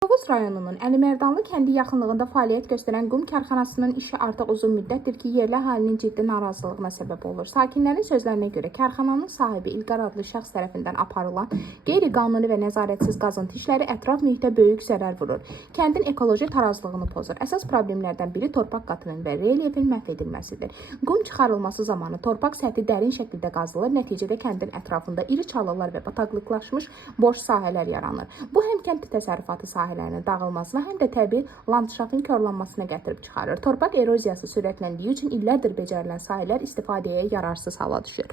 Tovuz rayonunun Əlimerdanlı kəndi yaxınlığında fəaliyyət göstərən qum karxanasının işi artıq uzun müddətdir ki, yerli əhalinin ciddi narazılığına səbəb olur. Sakinlərin sözlərinə görə karxananın sahibi İlqar adlı şəxs tərəfindən aparılan qeyri-qanuni və nəzarətsiz qazıntı işləri ətraf mühitə böyük zərər vurur. Kəndin ekoloji tarazlığını pozur. Əsas problemlərdən biri torpaq qatının və relyefin məhv edilməsidir. Qum çıxarılması zamanı torpaq səthi dərin şəkildə qazılır, nəticədə kəndin ətrafında iri çalılar və bataqlıqlaşmış boş sahələr yaranır. Bu həm kənd təsərrüfatı sahələrinin dağılmasına, həm də təbii landşafın korlanmasına gətirib çıxarır. Torpaq eroziyası sürətləndiyi üçün illərdir becərilən sahələr istifadəyə yararsız hala düşür.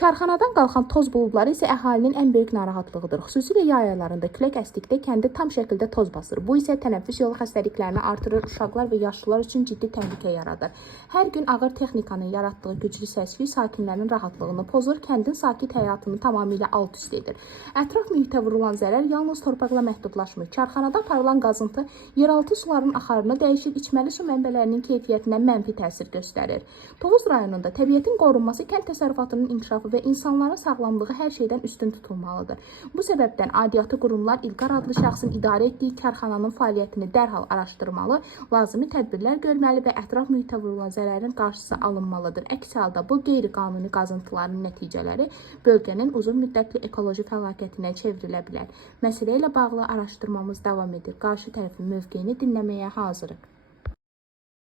Karxanadan qalxan toz buludları isə əhalinin ən böyük narahatlığıdır. Xüsusilə yay aylarında külək əsdikdə kəndi tam şəkildə toz basır. Bu isə tənəffüs yolu xəstəliklərini artırır, uşaqlar və yaşlılar üçün ciddi təhlükə yaradır. Hər gün ağır texnikanın yaratdığı güclü səs-küy sakinlərin rahatlığını pozur, kəndin sakit həyatını tamamilə alt-üst edir. Ətraf mühitə vurulan zərər yalnız torpaqla məhdudlaşmır. Karxanada aparılan qazıntı yeraltı suların axarını dəyişir, içməli su mənbələrinin keyfiyyətinə mənfi təsir göstərir. Tovuz rayonunda təbiətin qorunması, kənd təsərrüfatının inkişafı və insanların sağlamlığı hər şeydən üstün tutulmalıdır. Bu səbəbdən aidiyyatı qurumlar İlqar adlı şəxsin idarə etdiyi karxananın fəaliyyətini dərhal araşdırmalı, lazımi tədbirlər görməli və ətraf mühitə vurulan zərərin qarşısı alınmalıdır. Əks halda bu qeyri-qanuni qazıntıların nəticələri bölgənin uzun müddətli ekoloji fəlakətinə çevrilə bilər. Məsələ ilə bağlı araşdırmamız davam edir. Qarşı tərəfin mövqeyini dinləməyə hazırıq.